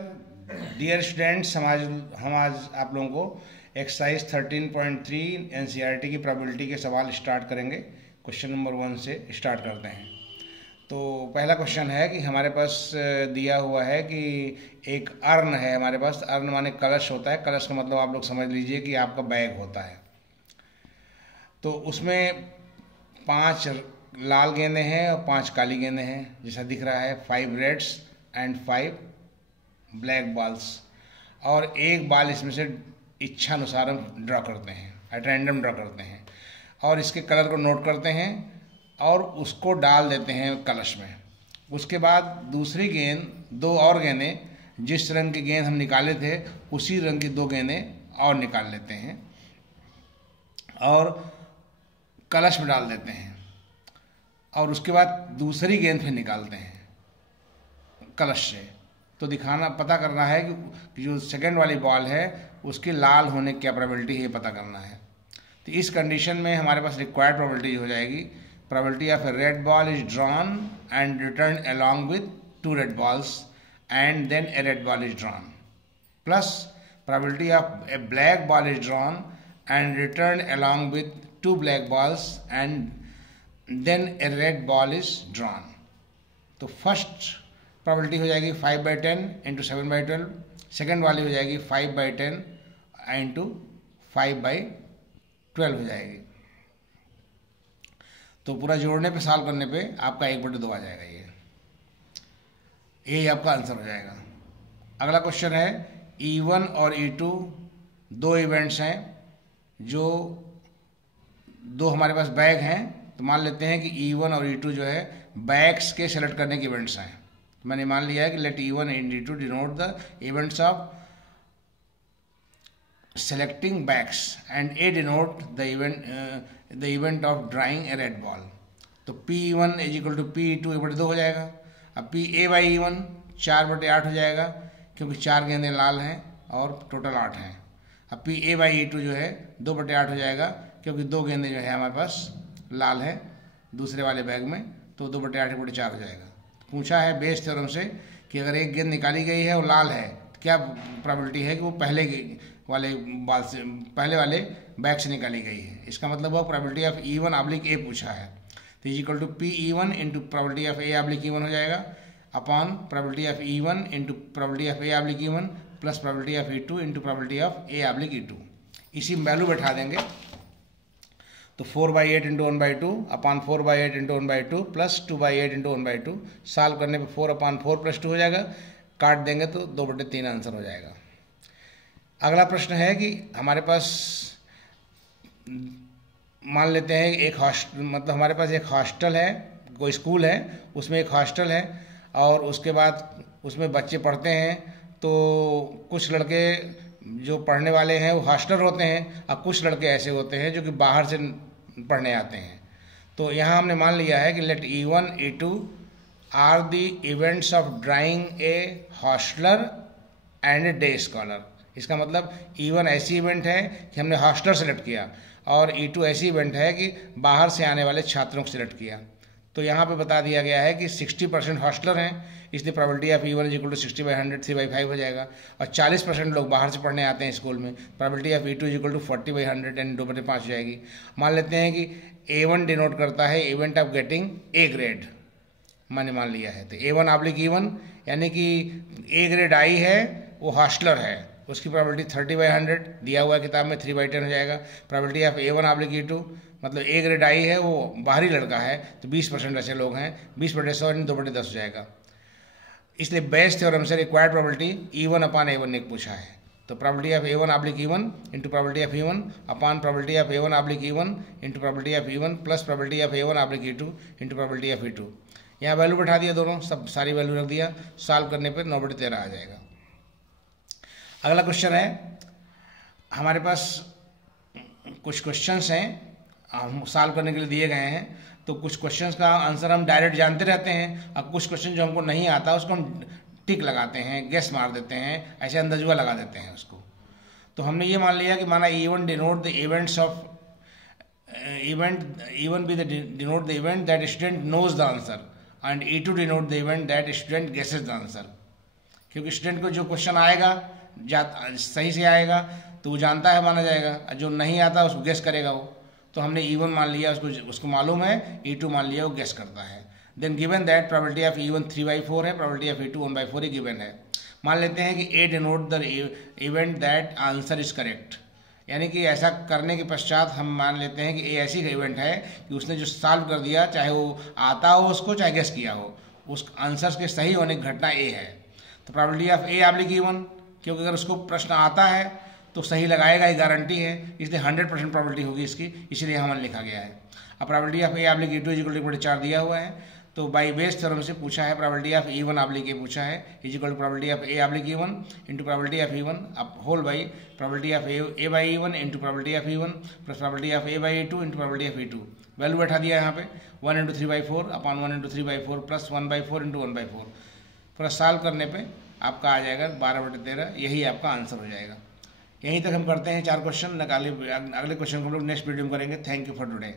Dear students, हम आज आप लोगों को एक्सरसाइज 13.3 एनसीईआरटी की प्रोबेबिलिटी के सवाल स्टार्ट करेंगे। क्वेश्चन नंबर 1 से स्टार्ट करते हैं। तो पहला क्वेश्चन है कि हमारे पास दिया हुआ है कि एक अर्न है हमारे पास। अर्न माने कलश होता है। कलश का मतलब आप लोग समझ लीजिए कि आपका बैग होता है। तो उसमें 5 लाल गेंदें हैं और 5 काली गेंदें हैं, जैसा दिख रहा है। 5 रेड्स एंड 5 ब्लैक बॉल्स, और एक बाल इसमें से इच्छानुसार हम ड्रॉ करते हैं, एट रैंडम ड्रॉ करते हैं, और इसके कलर को नोट करते हैं और उसको डाल देते हैं कलश में। उसके बाद दूसरी गेंद, 2 और गेंदें, जिस रंग की गेंद हम निकाले थे उसी रंग की 2 गेंदें और निकाल लेते हैं और कलश में डाल देते हैं, और उसके बाद दूसरी गेंद फिर निकालते हैं कलश से। तो पता करना है कि जो सेकंड वाली बॉल है उसकी लाल होने की क्या प्रोबेबिलिटी है, ये पता करना है। तो इस कंडीशन में हमारे पास रिक्वायर्ड प्रोबेबिलिटी हो जाएगी, probability of a red ball is drawn and return along with 2 red balls and then a red ball is drawn, plus probability of a black ball is drawn and return along with 2 black balls and then a red ball is drawn. तो first probability हो जाएगी 5/10 into 7/12। Second वाली हो जाएगी 5/10 into 5/12 हो जाएगी। तो पूरा जोड़ने पे, सॉल्व करने पे आपका 1/2 आ जाएगा। यही आपका आंसर हो जाएगा। अगला क्वेश्चन है E1 और E2 2 इवेंट्स हैं, जो 2 हमारे पास बैग हैं। तो मान लेते हैं कि E1 और E2 जो है बैग्स के सेलेक्ट करने के इवेंट्स हैं। मैंने मान लिया है कि let E1 and E2 denote the events of selecting bags and A denote the event of drawing a red ball. तो P1 is equal to P2 1/2 हो जाएगा। अब PA/E1 4/8 हो जाएगा, क्योंकि 4 गेंदें लाल हैं और टोटल 8 हैं। अब PA/E2 जो है 2/8 हो जाएगा, क्योंकि 2 गेंदें जो है हमारे पास लाल है दूसरे वाले बैग में, तो 2/8 1/4 हो जाएगा। पूछा है बेस थ्योरम से कि अगर एक गेंद निकाली गई है और लाल है, तो क्या प्रोबेबिलिटी है कि वो पहले वाले बैग से निकाली गई है। इसका मतलब वो प्रोबेबिलिटी ऑफ E1/A पूछा है। तो is equal to P(E1) into probability of A/E1 हो जाएगा, upon probability of E1 into probability of A/E1 plus probability of E2 into probability of A/E2। इसी में वैल्यू बैठा देंगे। तो 4/8 into 1/2 upon 4/8 into 1/2 plus 2/8 into 1/2। Solve करने पे 4/4 plus 2 हो जाएगा, काट देंगे तो 2/3 आंसर हो जाएगा। अगला प्रश्न है कि हमारे पास मान लेते हैं एक हॉस्टल, मतलब हमारे पास एक हॉस्टल है, कोई स्कूल है, उसमें एक हॉस्टल है, और उसके बाद उसमें बच्चे पढ़ते हैं। तो कुछ लड़के जो पढ़ने वाले हैं वो हॉस्टलर होते हैं, और कुछ लड़के ऐसे होते हैं जो कि बाहर से पढ़ने आते हैं। तो यहाँ हमने मान लिया है कि let E1 E2 are the events of drawing a hosteller and a day scholar. इसका मतलब E1 ऐसी इवेंट है कि हमने हॉस्टलर सेलेक्ट किया, और E2 ऐसी इवेंट है कि बाहर से आने वाले छात्रों को सिलेक्ट किया। तो यहाँ पे बता दिया गया है कि 60% हॉस्टलर हैं, इसलिए probability of E1 is equal to 60/100 3/5 हो जाएगा। और 40% लोग बाहर से पढ़ने आते हैं स्कूल में, probability of E2 is equal to 40/100 and 2/5 हो जाएगी। मान लेते हैं कि A1 डिनोट करता है event of getting A grade, मैंने मान लिया है। तो A1/E1 यानी कि A ग्रेड आई है, वो हॉस्टलर है, उसकी प्रोबेबिलिटी 30/100 दिया हुआ है किताब में, 3/10 हो जाएगा। प्रोबेबिलिटी ऑफ A1/E2 मतलब A ग्रेड आई है, वो बाहरी लड़का है, तो 20% ऐसे लोग हैं, 20/100 2/10 हो जाएगा। इसलिए बेस थ्योरम से रिक्वायर्ड प्रोबेबिलिटी E1/A1 ने पूछा है। तो probability of A1/E1 into probability of E1 upon probability of A1/E1 into probability of E1 plus probability of A1/E2 into probability of E2। यहाँ वैल्यू बैठा दिया, दोनों सब सारी वैल्यू रख दिया। सॉल्व करने पर 9/13 आ जाएगा। अगला क्वेश्चन है, हमारे पास कुछ क्वेश्चंस हैं हम सॉल्व करने के लिए दिए गए हैं। तो कुछ क्वेश्चंस का आंसर हम डायरेक्ट जानते रहते हैं, और कुछ क्वेश्चन जो हमको नहीं आता उसको हम टिक लगाते हैं, गेस मार देते हैं, ऐसे अंदाजुआ लगा देते हैं उसको। तो हमने ये मान लिया कि माना E1 denote the events of E1 be the denote the event that student knows the answer and E2 denote the event that student guesses the answer। क्योंकि स्टूडेंट को जो क्वेश्चन आएगा सही से आएगा तो वो जानता है माना जाएगा, जो नहीं आता उसको गेस करेगा वो। तो हमने E1 मान लिया, उसको मालूम है, E2 मान लिया, वो गेस करता है। Then given that probability of E1 3/4 है, probability of E2 1/4 he given है। मान लेते हैं कि A denote the event that answer is correct, यानी कि ऐसा करने के पश्चात हम मान लेते हैं कि ए ऐसी इवेंट है कि उसने जो सॉल्व कर दिया, चाहे वो आता हो उसको, चाहे गेस किया हो, उस आंसर के सही होने की घटना ए है। तो probability of A oblique E1, क्योंकि अगर उसको प्रश्न आता है तो सही लगाएगा, ये गारंटी है, इसलिए 100% प्रोबेबिलिटी होगी इसकी, इसलिए हमारे लिखा गया है। अब probability of A oblique E2 equal to 4 दिया हुआ है, तो बाई बेस थ्योरम से पूछा है, probability of E1 oblique A पूछा है, is equal to probability of A oblique E1 into probability of E1 अब whole by probability of A by E1 into probability of E1 plus probability of A by E2 into probability of E2। Value बैठा दिया यहाँ पे 1 into 3/4 upon 1 into 3/4 plus 1/4 into 1/4। पूरा solve करने पे आपका आ जाएगा 12/13, यही आपका आंसर हो जाएगा। यहीं तक हम करते हैं 4 क्वेश्चन, अगले क्वेश्चन को हम लोग नेक्स्ट वीडियो में करेंगे। Thank you for today.